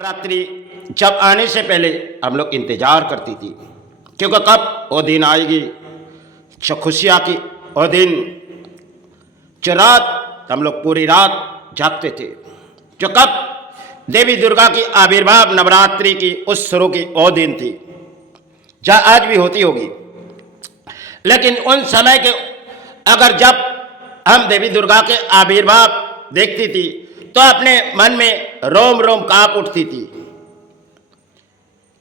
रात्रि जब आने से पहले हम लोग इंतजार करती थी, क्योंकि कब वो दिन आएगी जो खुशियाँ की वो दिन, जो रात हम लोग पूरी रात जागते थे, जो कब देवी दुर्गा की आविर्भाव नवरात्रि की उस शुरू की वो दिन थी, जहाँ आज भी होती होगी। लेकिन उन समय के अगर जब हम देवी दुर्गा के आविर्भाव देखती थी तो अपने मन में रोम रोम कांप उठती थी,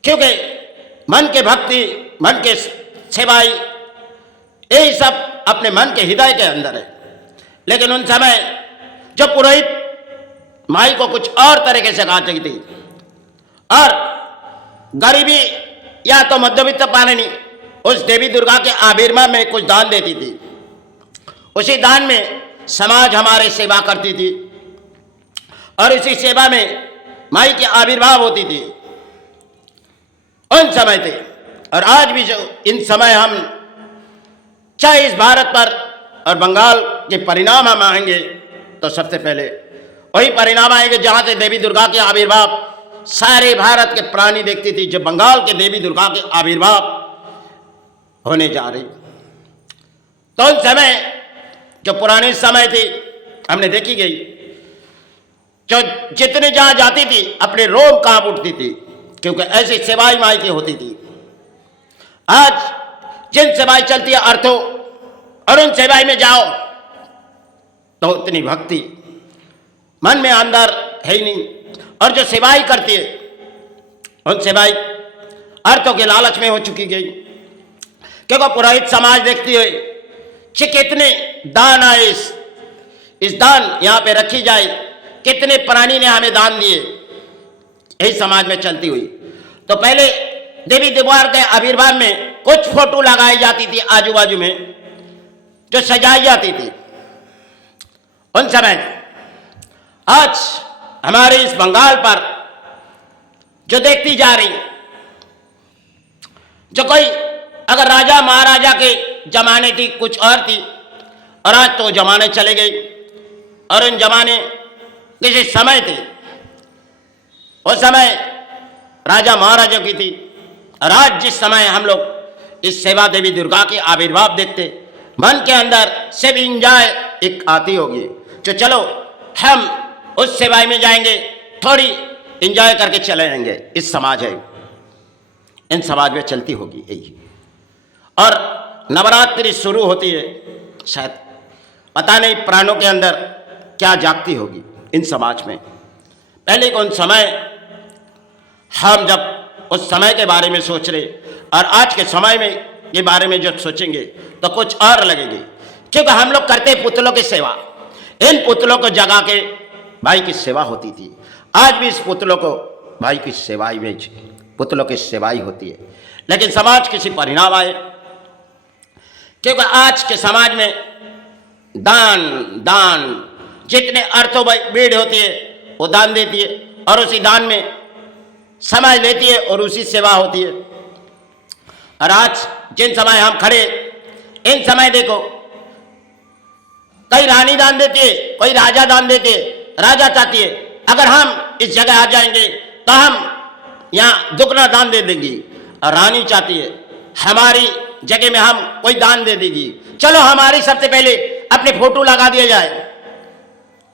क्योंकि मन के भक्ति, मन के सेवाई, यही सब अपने मन के हृदय के अंदर है। लेकिन उन समय जो पुरोहित माई को कुछ और तरीके से गाती थी और गरीबी या तो मध्यवित्त पाने नहीं, उस देवी दुर्गा के आविर्भाव में कुछ दान देती थी, उसी दान में समाज हमारे सेवा करती थी और इसी सेवा में माई की आविर्भाव होती थी। उन समय थे और आज भी जो इन समय हम चाहे इस भारत पर और बंगाल के परिणाम हम आएंगे तो सबसे पहले वही परिणाम आएंगे जहाँ से देवी दुर्गा के आविर्भाव सारे भारत के प्राणी देखती थी, जो बंगाल के देवी दुर्गा के आविर्भाव होने जा रही। तो उन समय जो पुराने समय थे हमने देखी गई, जो जितने जहाँ जाती थी अपने रोम कांप उठती थी, क्योंकि ऐसी सेवाई माई की होती थी। आज जिन सेवाई चलती है अर्थों और उन सेवाई में जाओ तो उतनी भक्ति मन में अंदर है ही नहीं, और जो सेवाई करती है उन सेवाई अर्थों के लालच में हो चुकी गई, क्योंकि पुरोहित समाज देखती है कि कितने दान आए, इस दान यहाँ पे रखी जाए, कितने प्राणी ने हमें दान दिए, यही समाज में चलती हुई। तो पहले देवी द्वार के आविर्भाव में कुछ फोटो लगाई जाती थी आजू बाजू में, जो सजाई जाती थी उन समय। आज हमारे इस बंगाल पर जो देखती जा रही, जो कोई अगर राजा महाराजा के जमाने थी कुछ और थी, और आज तो जमाने चले गए और उन जमाने किसी समय थे, उस समय राजा महाराजा की थी। और आज जिस समय हम लोग इस सेवा देवी दुर्गा के आविर्भाव देखते, मन के अंदर सिर्फ इंजॉय एक आती होगी, जो चलो हम उस सेवाई में जाएंगे, थोड़ी इंजॉय करके चले जाएंगे। इस समाज है, इन समाज में चलती होगी यही। और नवरात्रि शुरू होती है, शायद पता नहीं प्राणों के अंदर क्या जागती होगी इन समाज में। पहले कौन समय हम जब उस समय के बारे में सोच रहे और आज के समय में के बारे में जब सोचेंगे तो कुछ और लगेगी, क्योंकि हम लोग करते पुतलों की सेवा, इन पुतलों को जगा के भाई की सेवा होती थी। आज भी इस पुतलों को भाई की सेवाई में पुतलों की सेवाई होती है। लेकिन समाज किसी परिणाम आए, क्योंकि आज के समाज में दान दान जितने अर्थों भीड़ होती है वो दान देती है और उसी दान में समय लेती है और उसी सेवा होती है। और आज जिन समय हम खड़े, इन समय देखो, कई रानी दान देती है, कोई राजा दान देती है। राजा चाहती है अगर हम इस जगह आ जाएंगे तो हम यहाँ दुगना दान दे देंगी, और रानी चाहती है हमारी जगह में हम कोई दान दे देगी, चलो हमारी सबसे पहले अपने फोटो लगा दिया जाए,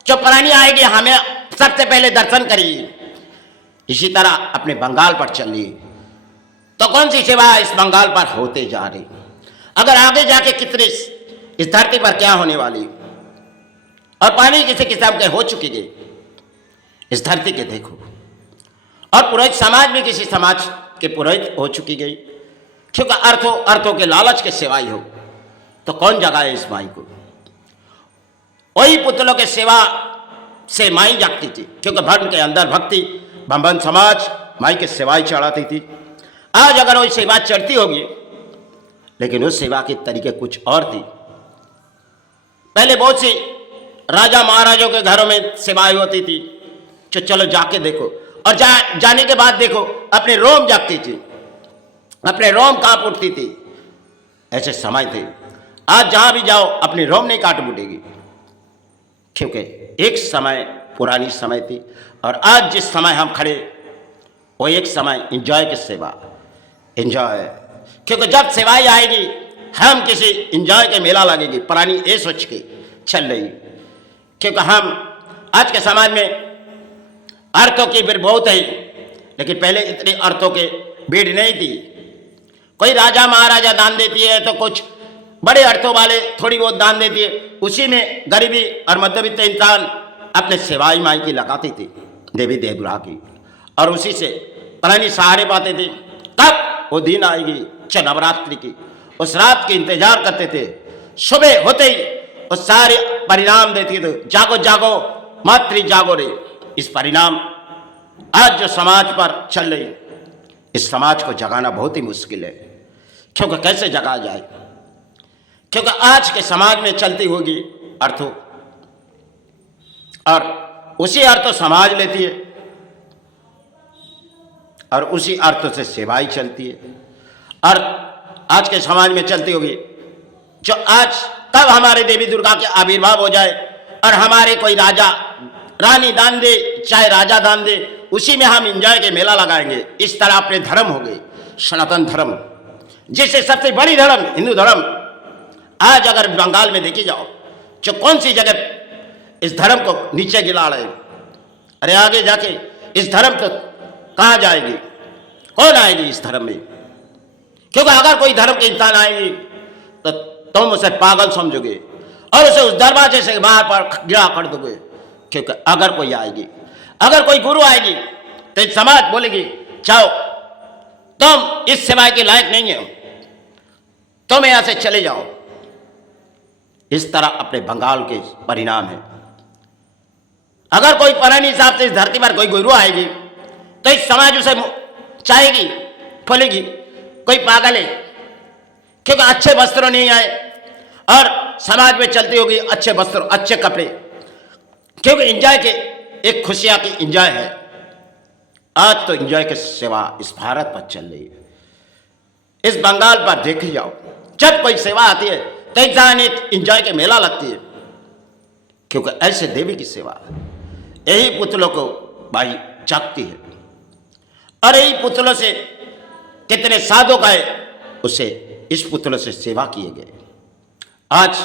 जो प्राणी आएगी हमें सबसे पहले दर्शन करिए। इसी तरह अपने बंगाल पर चल रही, तो कौन सी सेवा इस बंगाल पर होते जा रही, अगर आगे जाके कितने इस धरती पर क्या होने वाली, और पानी किसी किस्म के हो चुकी गई इस धरती के देखो। और पुरोहित समाज में किसी समाज के पुरोहित हो चुकी गई, क्योंकि अर्थों के लालच के सेवाई हो तो कौन जगाए इस माई को। वही पुतलों के सेवा से माई जागती थी, क्योंकि धर्म के अंदर भक्ति ब्राह्मण समाज माई के सेवाई चढ़ाती थी। आज अगर वही सेवा चढ़ती होगी, लेकिन उस सेवा के तरीके कुछ और थी। पहले बहुत सी राजा महाराजों के घरों में सेवाएं होती थी, जो चलो जाके देखो, और जाने के बाद देखो अपने रोम जागती थी, अपने रोम कांप उठती थी। ऐसे समय थे। आज जहां भी जाओ अपनी रोम नहीं काट उठेगी, क्योंकि एक समय पुरानी समय थी और आज जिस समय हम खड़े वो एक समय इंजॉय की सेवा, इंजॉय, क्योंकि जब सेवाई आएगी हम किसी इंजॉय के मेला लगेगी पुरानी ये सोच के चल रही, क्योंकि हम आज के समाज में अर्थों की फिर बहुत है, लेकिन पहले इतनी अर्थों के भीड़ नहीं थी। कोई राजा महाराजा दान देती है तो कुछ बड़े अर्थों वाले थोड़ी बहुत दान देती है, उसी में गरीबी और मध्यवित्त इंसान अपने सेवाई माई की लगाती थी, देवी देवदुल्हा की, और उसी से पुरानी सहारे पाते थे। कब वो दिन आएगी नवरात्रि की, उस रात की इंतजार करते थे, सुबह होते ही वो सारे परिणाम देती थे, जागो जागो मातृ जागो रे। इस परिणाम आज जो समाज पर चल रही, इस समाज को जगाना बहुत ही मुश्किल है, क्योंकि कैसे जगाया जाए, क्योंकि आज के समाज में चलती होगी अर्थों, और उसी अर्थों समाज लेती है, और उसी अर्थों से सेवाई चलती है, और आज के समाज में चलती होगी जो आज तब हमारे देवी दुर्गा के आविर्भाव हो जाए और हमारे कोई राजा रानी दान दे चाहे राजा दान दे, उसी में हम इंजॉय के मेला लगाएंगे। इस तरह अपने धर्म हो गए सनातन धर्म, जिससे सबसे बड़ी धर्म हिंदू धर्म। आज अगर बंगाल में देखी जाओ जो कौन सी जगह इस धर्म को नीचे गिरा रहे, अरे आगे जाके इस धर्म तो कहाँ जाएगी, कौन आएगी इस धर्म में? क्योंकि अगर कोई धर्म के इंसान आएगी तो तुम उसे पागल समझोगे और उसे उस दरवाजे से बाहर पर गिरा कर दोगे। क्योंकि अगर कोई आएगी, अगर कोई गुरु आएगी तो समाज बोलेगी जाओ तुम इस सेवा के लायक नहीं हो, तुम यहां से चले जाओ। इस तरह अपने बंगाल के परिणाम है। अगर कोई पुरानी हिसाब से इस धरती पर कोई गुरु आएगी तो इस समाज उसे चाहेगी, खोलेगी, कोई पागल है, क्योंकि अच्छे वस्त्र नहीं आए और समाज में चलती होगी अच्छे वस्त्र अच्छे कपड़े, क्योंकि इंजॉय के एक खुशियां की इंजॉय है। आज तो इंजॉय की सेवा इस भारत पर चल रही है। इस बंगाल पर देख जाओ, जब कोई सेवा आती है तो एक इंजॉय के मेला लगती है, क्योंकि ऐसे देवी की सेवा यही पुतलों को भाई जागती है, और यही पुतलों से कितने साधु गए, उसे इस पुतलों से सेवा किए गए। आज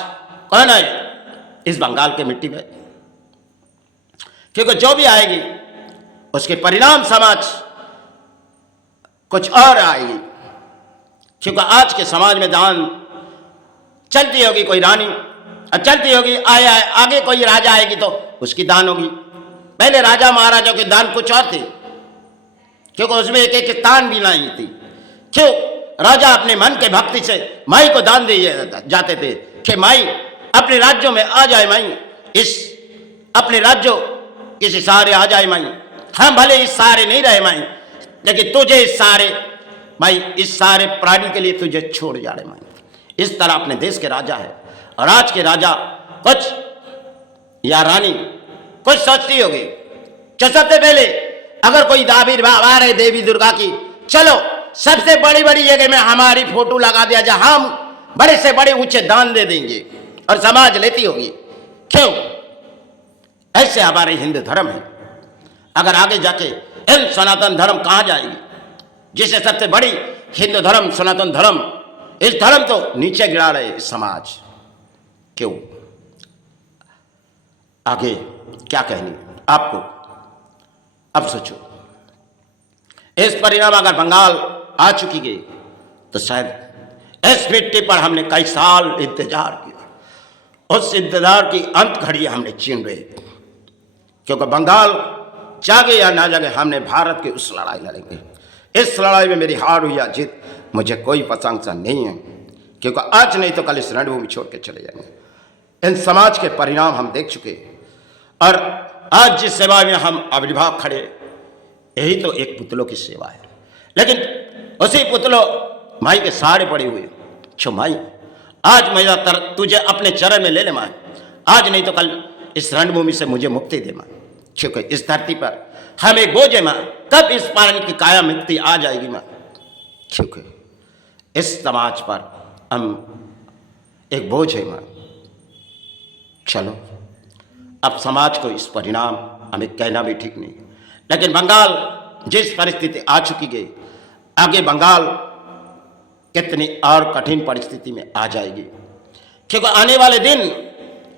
कौन है इस बंगाल के मिट्टी में? क्योंकि जो भी आएगी उसके परिणाम समाज कुछ और आएगी। क्योंकि आज के समाज में दान चलती होगी कोई रानी, चलती होगी आगे कोई राजा आएगी तो उसकी दान होगी। पहले राजा महाराजाओं के दान कुछ और थे, क्योंकि उसमें एक एक तान भी नहीं थी। क्यों? राजा अपने मन के भक्ति से माई को दान दे जाते थे कि माई अपने राज्यों में आ जाए, माई इस अपने राज्यों किसी सहारे आ जाए, माई हम भले इस सहारे नहीं रहे माई, लेकिन तुझे इस सहारे माई, इस सारे प्राणी के लिए तुझे छोड़ जा रहे माई। इस तरह अपने देश के राजा है, और आज के राजा कुछ या रानी कुछ सोचती होगी जो सबसे पहले अगर कोई आविर्भाव आ रहे देवी दुर्गा की, चलो सबसे बड़ी बड़ी जगह में हमारी फोटो लगा दिया जाए, हम बड़े से बड़े ऊंचे दान दे देंगे, और समाज लेती होगी। क्यों? ऐसे हमारे हिंदू धर्म है। अगर आगे जाके इन सनातन धर्म कहाँ जाएगी, जिसे सबसे बड़ी हिंदू धर्म सनातन धर्म, इस धर्म तो नीचे गिरा रहे समाज। क्यों? आगे क्या कहनी आपको? अब सोचो, इस परिणाम अगर बंगाल आ चुकी गई तो शायद इस मिट्टी पर हमने कई साल इंतजार किया, उस इंतजार की अंत घड़ी हमने छीन रहे, क्योंकि बंगाल जागे या ना जागे हमने भारत की उस लड़ाई लड़ेंगे। इस लड़ाई में मेरी हार हुई या जीत मुझे कोई प्रशंसा नहीं है, क्योंकि आज नहीं तो कल इस रणभूमि छोड़ के चले जाएंगे। इन समाज के परिणाम हम देख चुके, और आज जिस सेवा में हम आविर्भाव खड़े, यही तो एक पुतलों की सेवा है। लेकिन उसी पुतलों माई के सहारे पड़े हुए, छो माई आज मेरा तुझे अपने चरण में ले ले माई, आज नहीं तो कल इस रणभूमि से मुझे मुक्ति दे माई, क्योंकि इस धरती पर हम एक बोझ है माँ, तब इस पारण की काया मुक्ति आ जाएगी माँ, क्योंकि इस समाज पर हम एक बोझ है माँ। चलो अब समाज को इस परिणाम हमें कहना भी ठीक नहीं, लेकिन बंगाल जिस परिस्थिति आ चुकी है, आगे बंगाल कितनी और कठिन परिस्थिति में आ जाएगी, क्योंकि आने वाले दिन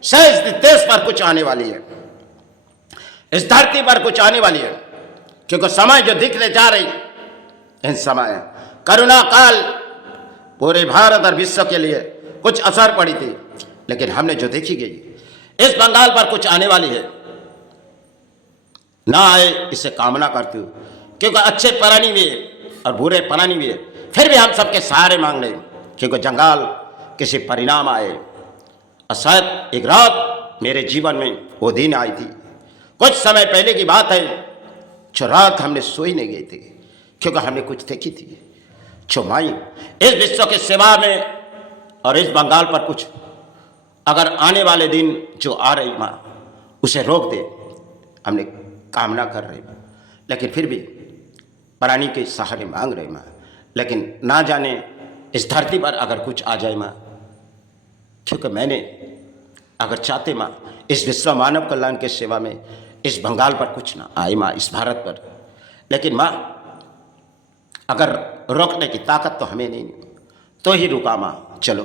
शायद देश पर कुछ आने वाली है, इस धरती पर कुछ आने वाली है, क्योंकि समय जो दिखने जा रही इन समय करुणा काल पूरे भारत और विश्व के लिए कुछ असर पड़ी थी, लेकिन हमने जो देखी गई इस बंगाल पर कुछ आने वाली है, ना आए इसे कामना करती हूँ, क्योंकि अच्छे प्राणी भी है और बुरे प्राणी भी है, फिर भी हम सबके सहारे मांग रहे, क्योंकि जंगाल किसी परिणाम आए। और शायद एक रात मेरे जीवन में वो दिन आई थी, कुछ समय पहले की बात है, जो रात हमने सोई नहीं गई थी, क्योंकि हमने कुछ देखी थी। जो माई इस विश्व के सेवा में और इस बंगाल पर कुछ अगर आने वाले दिन जो आ रही माँ उसे रोक दे, हमने कामना कर रहे माँ, लेकिन फिर भी प्राणी के सहारे मांग रहे माँ, लेकिन ना जाने इस धरती पर अगर कुछ आ जाए माँ, क्योंकि मैंने अगर चाहते माँ इस विश्व मानव कल्याण के सेवा में इस बंगाल पर कुछ ना आए माँ, इस भारत पर, लेकिन माँ अगर रोकने की ताकत तो हमें नहीं तो ही रुका माँ, चलो